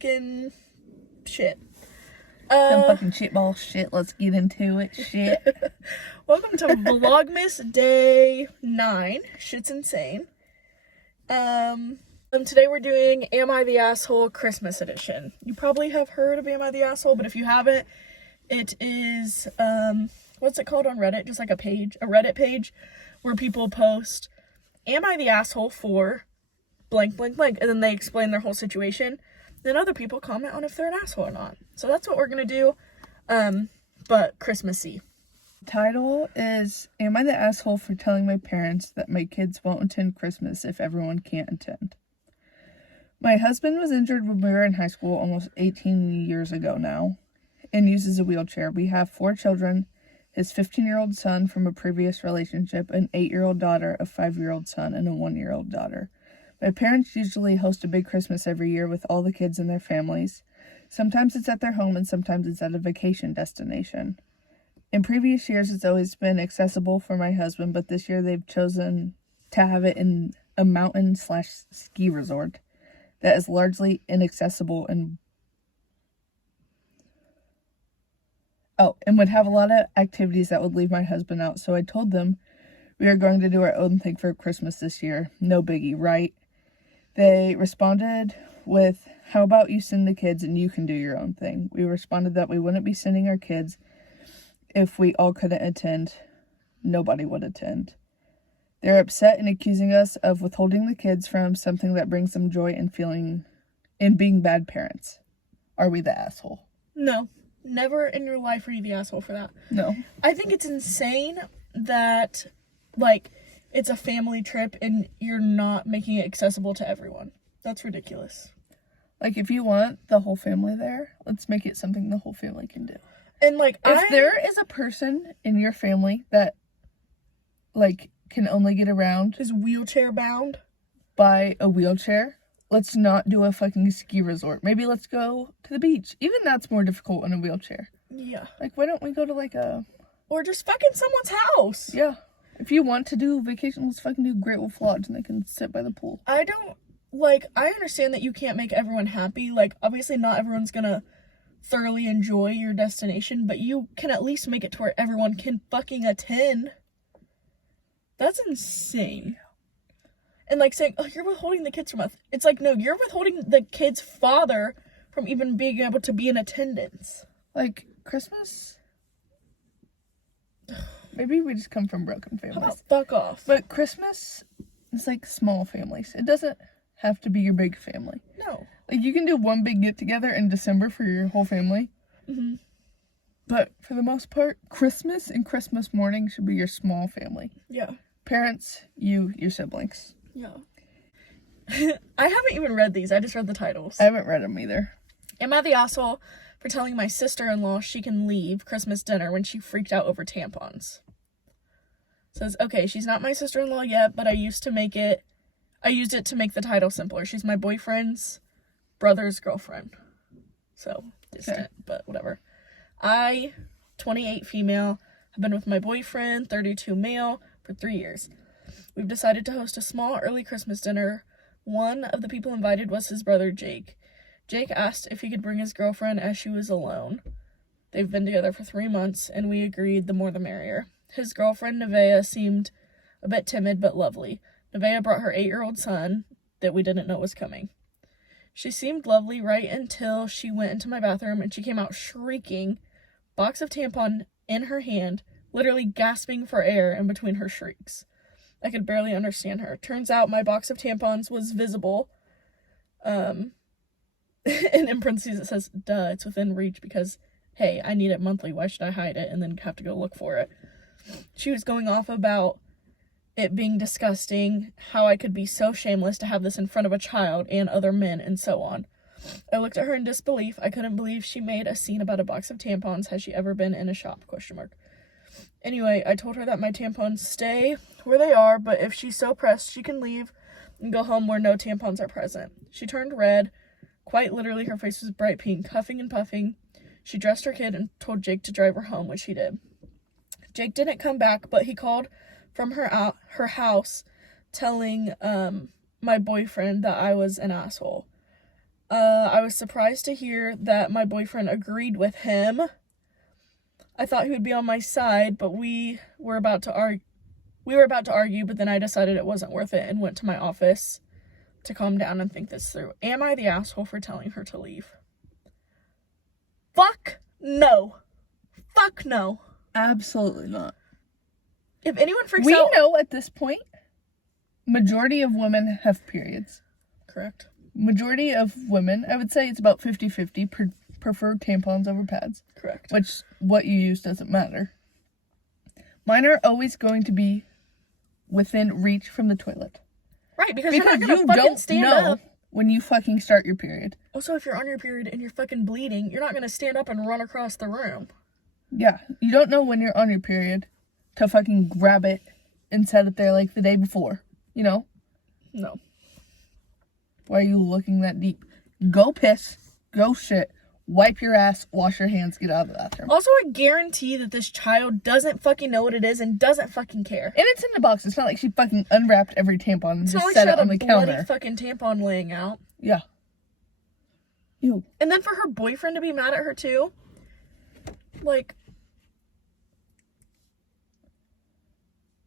fucking shit. Some fucking shitball shit. Let's get into it. Shit. Welcome to Vlogmas Day 9. Shit's insane. Today we're doing Am I the Asshole Christmas Edition. You probably have heard of Am I the Asshole, but if you haven't, it is, what's it called on Reddit? Just like a Reddit page where people post, am I the asshole for blank, blank, blank, and then they explain their whole situation. Then other people comment on if they're an asshole or not. So that's what we're gonna do, but Christmassy. Title is, Am I the Asshole for Telling My Parents That My Kids Won't Attend Christmas If Everyone Can't Attend? My husband was injured when we were in high school almost 18 years ago now and uses a wheelchair. We have 4 children, his 15-year-old son from a previous relationship, an 8-year-old daughter, a 5-year-old son, and a 1-year-old daughter. My parents usually host a big Christmas every year with all the kids and their families. Sometimes it's at their home and sometimes it's at a vacation destination. In previous years, it's always been accessible for my husband, but this year they've chosen to have it in a mountain/ski resort that is largely inaccessible and would have a lot of activities that would leave my husband out. So I told them we are going to do our own thing for Christmas this year. No biggie, right? They responded with, how about you send the kids and you can do your own thing? We responded that we wouldn't be sending our kids if we all couldn't attend. Nobody would attend. They're upset and accusing us of withholding the kids from something that brings them joy and being bad parents. Are we the asshole? No. Never in your life are you the asshole for that. No. I think it's insane that, like, it's a family trip and you're not making it accessible to everyone. That's ridiculous. Like, if you want the whole family there, let's make it something the whole family can do. And, like, if there is a person in your family that, like, can only get around, is wheelchair bound by a wheelchair, let's not do a fucking ski resort. Maybe let's go to the beach. Even that's more difficult in a wheelchair. Yeah. Like, why don't we go to, like, or just fucking someone's house. Yeah. If you want to do vacation, let's fucking do Great Wolf Lodge and they can sit by the pool. I understand that you can't make everyone happy. Like, obviously not everyone's gonna thoroughly enjoy your destination, but you can at least make it to where everyone can fucking attend. That's insane. And, like, saying, oh, you're withholding the kids from us. It's like, no, you're withholding the kid's father from even being able to be in attendance. Like, Christmas? Maybe we just come from broken families. How about fuck off? But Christmas is like small families. It doesn't have to be your big family. No. Like, you can do one big get-together in December for your whole family. Mm-hmm. But for the most part, Christmas and Christmas morning should be your small family. Yeah. Parents, your siblings. Yeah. I haven't even read these. I just read the titles. I haven't read them either. Am I the asshole for telling my sister-in-law she can leave Christmas dinner when she freaked out over tampons? Says, okay, she's not my sister-in-law yet, but I used it to make the title simpler. She's my boyfriend's brother's girlfriend. So, distant, but whatever. I, 28 female, have been with my boyfriend, 32 male, for 3 years. We've decided to host a small early Christmas dinner. One of the people invited was his brother, Jake. Jake asked if he could bring his girlfriend as she was alone. They've been together for 3 months, and we agreed the more the merrier. His girlfriend, Nevaeh, seemed a bit timid but lovely. Nevaeh brought her 8-year-old son that we didn't know was coming. She seemed lovely right until she went into my bathroom, and she came out shrieking, box of tampon in her hand, literally gasping for air in between her shrieks. I could barely understand her. Turns out my box of tampons was visible. And in parentheses it says, duh, it's within reach because, hey, I need it monthly. Why should I hide it and then have to go look for it? She was going off about it being disgusting, how I could be so shameless to have this in front of a child and other men, and so on. I looked at her in disbelief. I couldn't believe she made a scene about a box of tampons. Has she ever been in a shop? ? Anyway, I told her that my tampons stay where they are, but if she's so pressed, she can leave and go home where no tampons are present. She turned red. Quite literally, her face was bright pink, huffing and puffing. She dressed her kid and told Jake to drive her home, which he did. Jake didn't come back, but he called from her house telling my boyfriend that I was an asshole. I was surprised to hear that my boyfriend agreed with him. I thought he would be on my side, but we were about to argue, but then I decided it wasn't worth it and went to my office to calm down and think this through. Am I the asshole for telling her to leave? Fuck no. Fuck no. Absolutely not. If anyone freaks We out... know at this point, majority of women have periods. Correct. Majority of women, I would say it's about 50-50, prefer tampons over pads. Correct. Which, what you use doesn't matter. Mine are always going to be within reach from the toilet. Right, because you're not Because gonna you fucking don't stand know up. when you fucking start your period. Also, if you're on your period and you're fucking bleeding, you're not gonna stand up and run across the room. Yeah, you don't know when you're on your period to fucking grab it and set it there like the day before, you know? No. Why are you looking that deep? Go piss, go shit, wipe your ass, wash your hands, get out of the bathroom. Also, I guarantee that this child doesn't fucking know what it is and doesn't fucking care. And it's in the box. It's not like she fucking unwrapped every tampon and It's just not like set she it had on a the bloody counter. fucking tampon laying out. Yeah. Ew. And then for her boyfriend to be mad at her too. Like,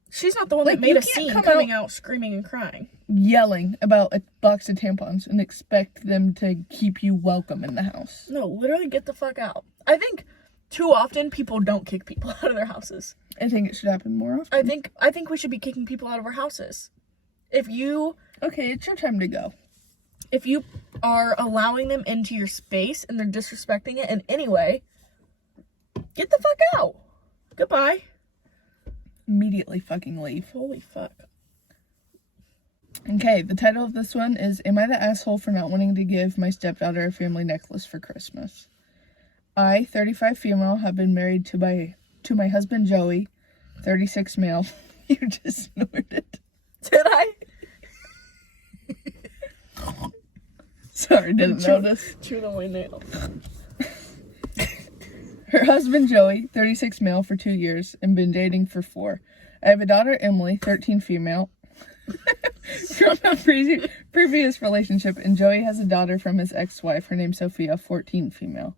she's not the one Like, that made you a can't scene come coming out screaming and crying. Yelling about a box of tampons and expect them to keep you welcome in the house. No, literally get the fuck out. I think too often people don't kick people out of their houses. I think it should happen more often. I think we should be kicking people out of our houses. If you Okay, it's your time to go. are allowing them into your space and they're disrespecting it in any way, get the fuck out. Goodbye. Immediately fucking leave. Holy fuck. Okay, the title of this one is Am I the Asshole for Not Wanting to Give My Stepdaughter a Family Necklace for Christmas? I, 35 female, have been married to my husband Joey, 36 male. You just snorted. Did I? Sorry, didn't notice. Chewed on my nail. Her husband Joey, 36 male for 2 years, and been dating for 4. I have a daughter Emily, 13 female, from a previous relationship, and Joey has a daughter from his ex-wife. Her name's Sophia, 14 female.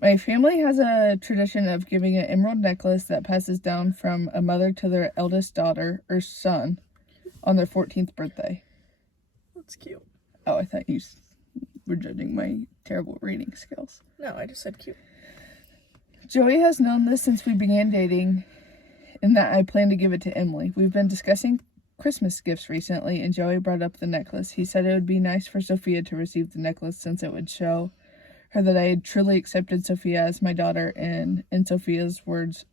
My family has a tradition of giving an emerald necklace that passes down from a mother to their eldest daughter or son on their 14th birthday. That's cute. Oh, I thought you were judging my terrible reading skills. No, I just said cute. Joey has known this since we began dating, and that I plan to give it to Emily. We've been discussing Christmas gifts recently, and Joey brought up the necklace. He said it would be nice for Sophia to receive the necklace since it would show her that I had truly accepted Sophia as my daughter, and in Sophia's words,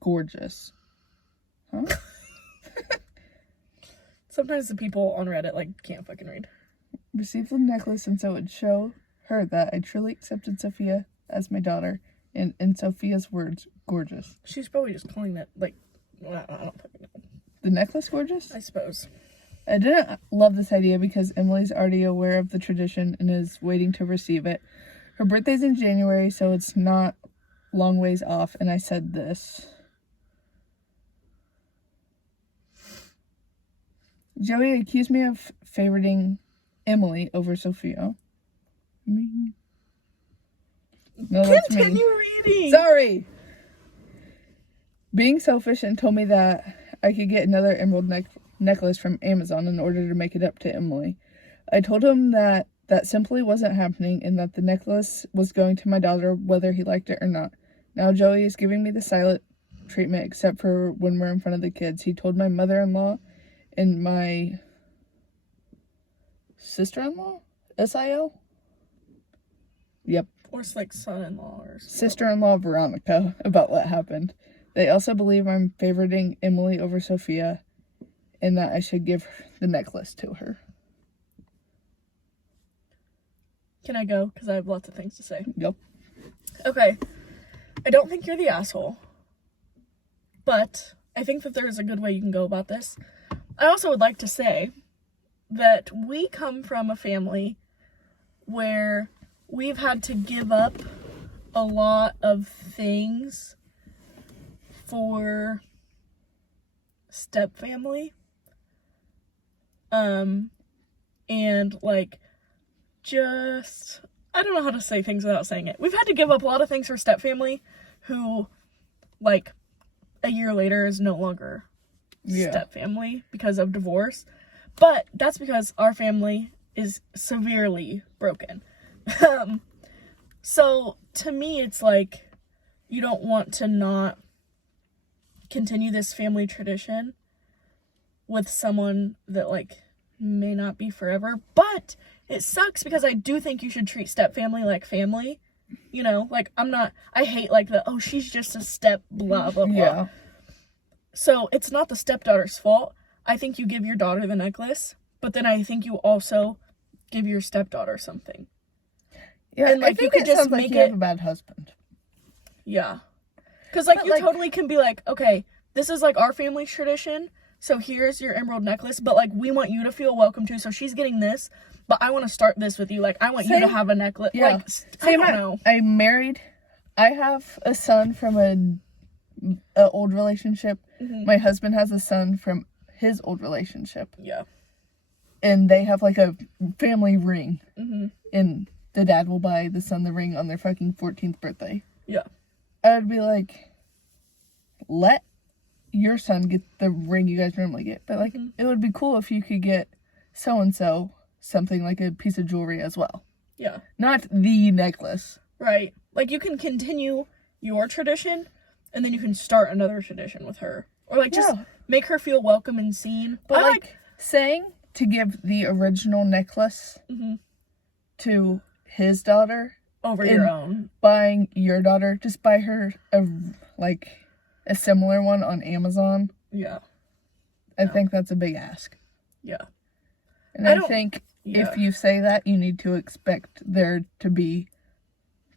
gorgeous. Huh? Sometimes the people on Reddit, like, can't fucking read. Receive the necklace since it would show her that I truly accepted Sophia as my daughter, and in Sophia's words, gorgeous. She's probably just calling that, like, well, I don't fucking know. The necklace gorgeous? I suppose. I didn't love this idea because Emily's already aware of the tradition and is waiting to receive it. Her birthday's in January, so it's not long ways off, and I said this. Joey accused me of favoriting Emily over Sophia. Me. No, that's me. Continue reading! Sorry! Being selfish and told me that I could get another emerald necklace from Amazon in order to make it up to Emily. I told him that simply wasn't happening and that the necklace was going to my daughter whether he liked it or not. Now Joey is giving me the silent treatment except for when we're in front of the kids. He told my mother-in-law and my sister-in-law? SIL? Yep. Or it's like son-in-law or something. Sister-in-law Veronica about what happened. They also believe I'm favoriting Emily over Sophia and that I should give the necklace to her. Can I go? Because I have lots of things to say. Yep. Okay. I don't think you're the asshole. But I think that there is a good way you can go about this. I also would like to say that we come from a family where we've had to give up a lot of things for stepfamily. And like I don't know how to say things without saying it. We've had to give up a lot of things for stepfamily who, like, a year later is no longer stepfamily because of divorce. But that's because our family is severely broken. So, to me, it's like, you don't want to not continue this family tradition with someone that, like, may not be forever. But it sucks because I do think you should treat stepfamily like family. You know, like, I hate, like, oh, she's just a step, blah, blah, blah. Yeah. So, it's not the stepdaughter's fault. I think you give your daughter the necklace, but then I think you also give your stepdaughter something. Yeah, and, like, I think you could it just sounds like make you have it... a bad husband. Yeah. Because, like, But, you like... totally can be like, okay, this is, like, our family's tradition, so here's your emerald necklace, but, like, we want you to feel welcome too, so she's getting this, but I want to start this with you. Like, I want you to have a necklace. Yeah. Like, I don't know. I'm married. I have a son from an old relationship. Mm-hmm. My husband has a son from his old relationship. Yeah. And they have, like, a family ring. Mm-hmm. And the dad will buy the son the ring on their fucking 14th birthday. Yeah. I'd be like, let your son get the ring you guys normally get. But, like, it would be cool if you could get so-and-so something like a piece of jewelry as well. Yeah. Not the necklace. Right. Like, you can continue your tradition, and then you can start another tradition with her. Or, like, just make her feel welcome and seen. But, like, saying to give the original necklace to his daughter over your own. Buying your daughter, just buy her a similar one on Amazon. Yeah. I think that's a big ask. Yeah. And I think if you say that, you need to expect there to be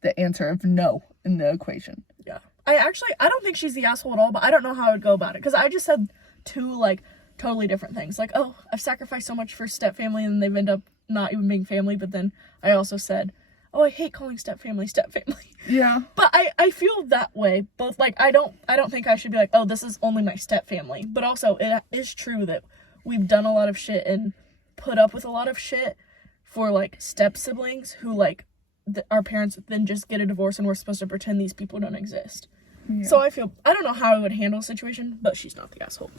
the answer of no in the equation. Yeah. I don't think she's the asshole at all, but I don't know how I would go about it. Because I just said two, like, totally different things. Like, oh, I've sacrificed so much for stepfamily, and they've ended up not even being family. But then I also said, oh, I hate calling stepfamily. Yeah. But I feel that way. Both, like, I don't think I should be like, oh, this is only my stepfamily. But also, it is true that we've done a lot of shit and put up with a lot of shit for, like, step siblings who, like, our parents then just get a divorce and we're supposed to pretend these people don't exist. Yeah. So I don't know how I would handle a situation, but she's not the asshole.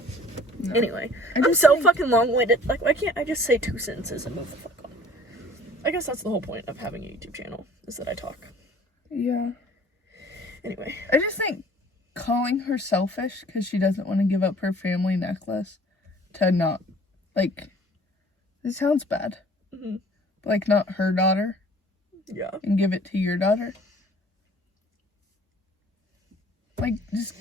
No. Anyway, I'm so fucking long-winded. Like, why can't I just say 2 sentences and move the fuck on? I guess that's the whole point of having a YouTube channel, is that I talk. Yeah. Anyway. I just think calling her selfish because she doesn't want to give up her family necklace to not, like, it sounds bad. Mm-hmm. Like, not her daughter. Yeah. And give it to your daughter. Like, just,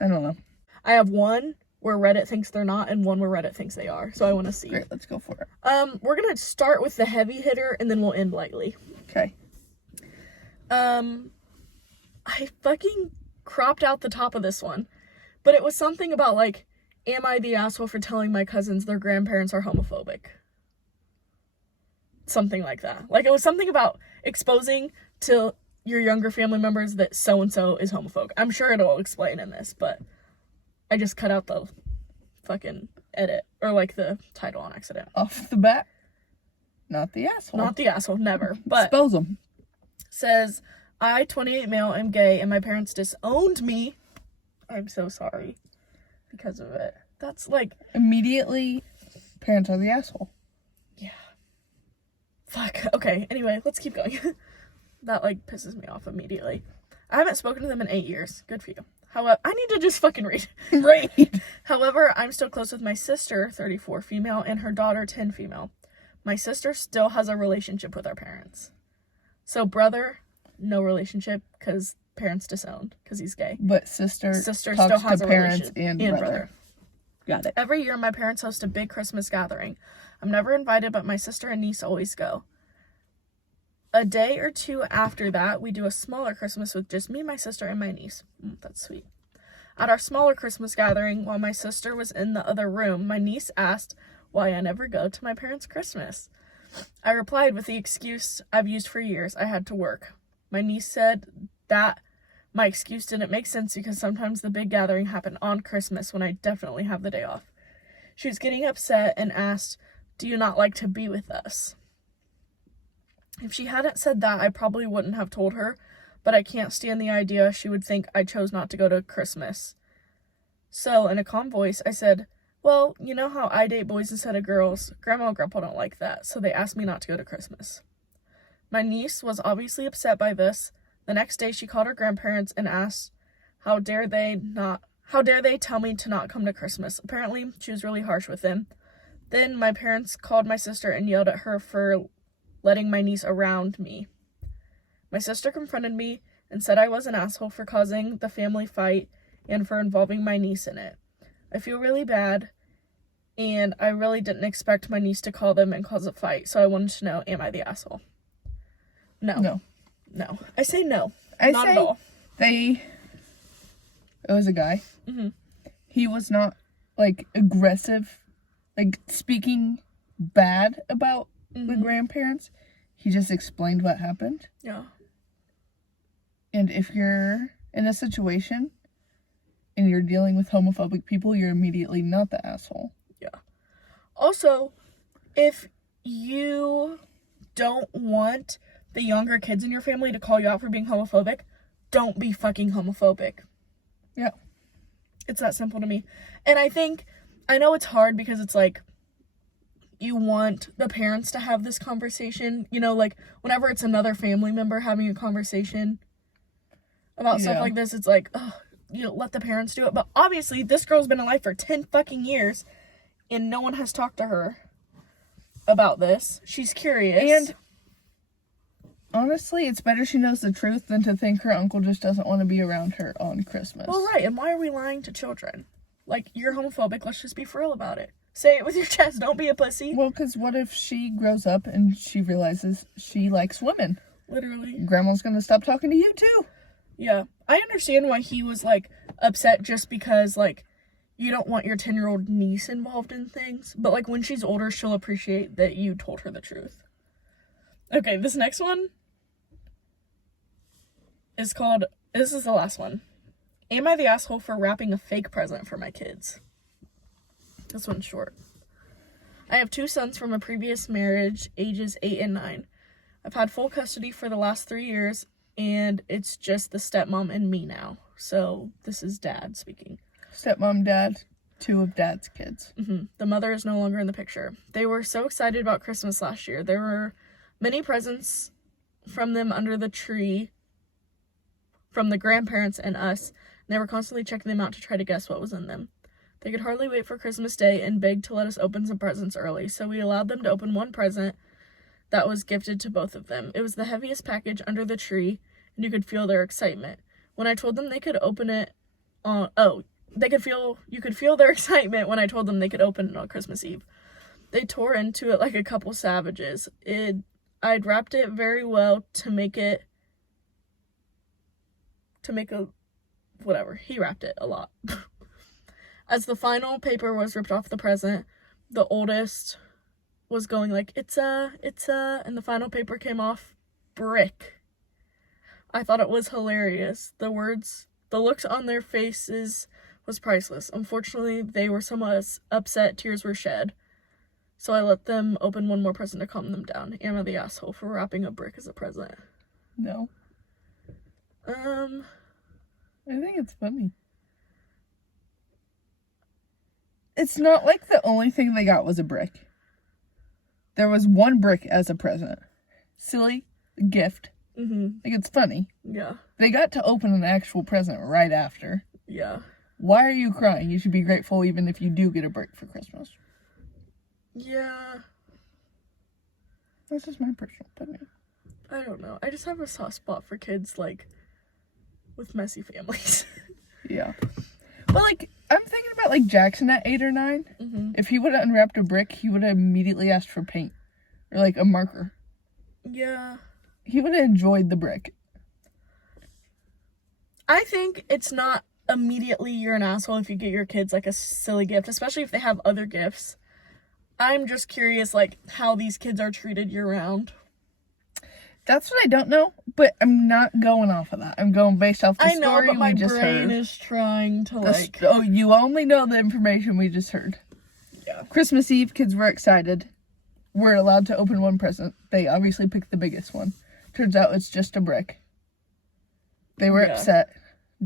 I don't know. I have one where Reddit thinks they're not and one where Reddit thinks they are. So I want to see. Great, let's go for it. We're going to start with the heavy hitter and then we'll end lightly. Okay. I fucking cropped out the top of this one. But it was something about, like, am I the asshole for telling my cousins their grandparents are homophobic? Something like that. Like, it was something about exposing to your younger family members that so-and-so is homophobic. I'm sure it'll explain in this, but I just cut out the fucking edit, or, like, the title on accident. Off the bat, not the asshole. Not the asshole, never. But expose them. Says, I, 28 male, am gay, and my parents disowned me. I'm so sorry because of it. That's, like... Immediately, parents are the asshole. Yeah. Fuck. Okay, anyway, let's keep going. That, like, pisses me off immediately. I haven't spoken to them in 8 years. Good for you. However, I need to just fucking read. Read. However, I'm still close with my sister, 34 female, and her daughter, 10 female. My sister still has a relationship with our parents. So brother, no relationship, because parents disowned, because he's gay. But sister still talks has to a parents relation, and brother. Got it. Every year, my parents host a big Christmas gathering. I'm never invited, but my sister and niece always go. A day or two after that, we do a smaller Christmas with just me, my sister, and my niece. That's sweet. At our smaller Christmas gathering, while my sister was in the other room, my niece asked why I never go to my parents' Christmas. I replied with the excuse I've used for years: I had to work. My niece said that my excuse didn't make sense because sometimes the big gathering happened on Christmas when I definitely have the day off. She was getting upset and asked, "Do you not like to be with us?" If she hadn't said that, I probably wouldn't have told her, but I can't stand the idea she would think I chose not to go to Christmas. So, in a calm voice, I said, well, you know how I date boys instead of girls? Grandma and Grandpa don't like that, so they asked me not to go to Christmas. My niece was obviously upset by this. The next day, she called her grandparents and asked, how dare they tell me to not come to Christmas? Apparently, she was really harsh with them. Then my parents called my sister and yelled at her for letting my niece around me. My sister confronted me and said I was an asshole for causing the family fight and for involving my niece in it. I feel really bad, and I really didn't expect my niece to call them and cause a fight, so I wanted to know, am I the asshole? No. I say no. Not at all. It was a guy. Mm-hmm. He was not, like, aggressive, like, speaking bad about the grandparents. He just explained what happened. Yeah. And if you're in a situation and you're dealing with homophobic people, you're immediately not the asshole. Yeah. Also, if you don't want the younger kids in your family to call you out for being homophobic, don't be fucking homophobic. Yeah. It's that simple to me. And I know it's hard because it's like, you want the parents to have this conversation, you know, like, whenever it's another family member having a conversation about stuff like this, it's like, oh, you know, let the parents do it. But obviously, this girl's been alive for 10 fucking years, and no one has talked to her about this. She's curious. And honestly, it's better she knows the truth than to think her uncle just doesn't want to be around her on Christmas. Well, right, and why are we lying to children? Like, you're homophobic, let's just be for real about it. Say it with your chest, don't be a pussy. Well, because what if she grows up and she realizes she likes women? Literally. Grandma's gonna stop talking to you, too. Yeah. I understand why he was, like, upset just because, like, you don't want your 10-year-old niece involved in things. But, like, when she's older, she'll appreciate that you told her the truth. Okay, this next one is called, this is the last one. Am I the asshole for wrapping a fake present for my kids? This one's short. I have 2 sons from a previous marriage, ages 8 and 9. I've had full custody for the last 3 years, and it's just the stepmom and me now. So this is dad speaking. Stepmom, dad, 2 of dad's kids. The mother is no longer in the picture. They were so excited about Christmas last year. There were many presents from them under the tree, from the grandparents and us, and they were constantly checking them out to try to guess what was in them. They could hardly wait for Christmas Day and begged to let us open some presents early, so we allowed them to open one present that was gifted to both of them. It was the heaviest package under the tree, and you could feel their excitement. When I told them they could open it you could feel their excitement when I told them they could open it on Christmas Eve. They tore into it like a couple savages. I'd wrapped it very well he wrapped it a lot. As the final paper was ripped off the present, the oldest was going like, it's a, and the final paper came off, brick. I thought it was hilarious. The looks on their faces was priceless. Unfortunately, they were somewhat upset, tears were shed. So I let them open one more present to calm them down. Am I the asshole for wrapping a brick as a present? No. I think it's funny. It's not like the only thing they got was a brick. There was one brick as a present. Silly gift. Like, it's funny. Yeah. They got to open an actual present right after. Yeah. Why are you crying? You should be grateful even if you do get a brick for Christmas. Yeah. That's just my personal opinion. I don't know. I just have a soft spot for kids, like, with messy families. Yeah. But, like, I'm thinking about, like, Jackson at 8 or 9. If he would have unwrapped a brick, he would have immediately asked for paint. Or, like, a marker. Yeah. He would have enjoyed the brick. I think it's not immediately you're an asshole if you get your kids, like, a silly gift, especially if they have other gifts. I'm just curious, like, how these kids are treated year-round. That's what I don't know, but I'm not going off of that. I'm going based off the story but my we just heard. brain is trying to, you only know the information we just heard. Yeah. Christmas Eve, kids were excited. were allowed to open one present. They obviously picked the biggest one. Turns out it's just a brick. They were upset.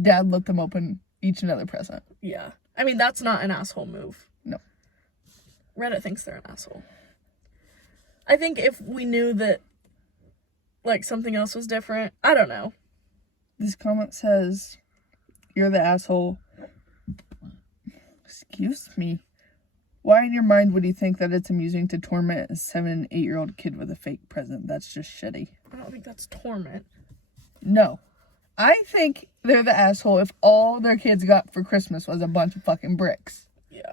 Dad let them open each another present. Yeah. I mean, that's not an asshole move. No. Reddit thinks they're an asshole. I think if we knew that, like, something else was different, I don't know. This comment says, "You're the asshole." Excuse me. Why in your mind would you think that it's amusing to torment a 7, 8-year-old kid with a fake present? That's just shitty. I don't think that's torment. No. I think they're the asshole if all their kids got for Christmas was a bunch of fucking bricks. Yeah.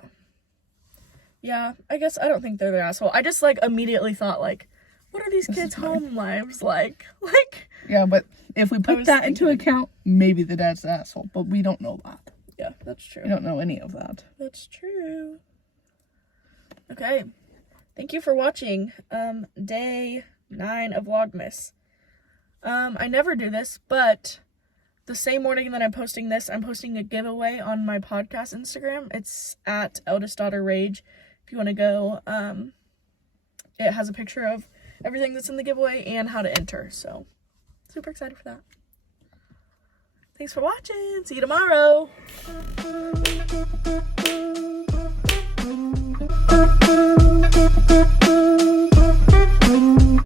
Yeah, I guess I don't think they're the asshole. I just, like, immediately thought, like, what are these kids' home lives like? Like... Yeah, but if we put that into account, maybe the dad's the asshole. But we don't know that. Yeah, that's true. We don't know any of that. That's true. Okay. Thank you for watching day 9 of Vlogmas. I never do this, but the same morning that I'm posting this, I'm posting a giveaway on my podcast Instagram. It's at Eldest Daughter Rage. If you want to go, it has a picture of everything that's in the giveaway and how to enter. So, super excited for that. Thanks for watching. See you tomorrow.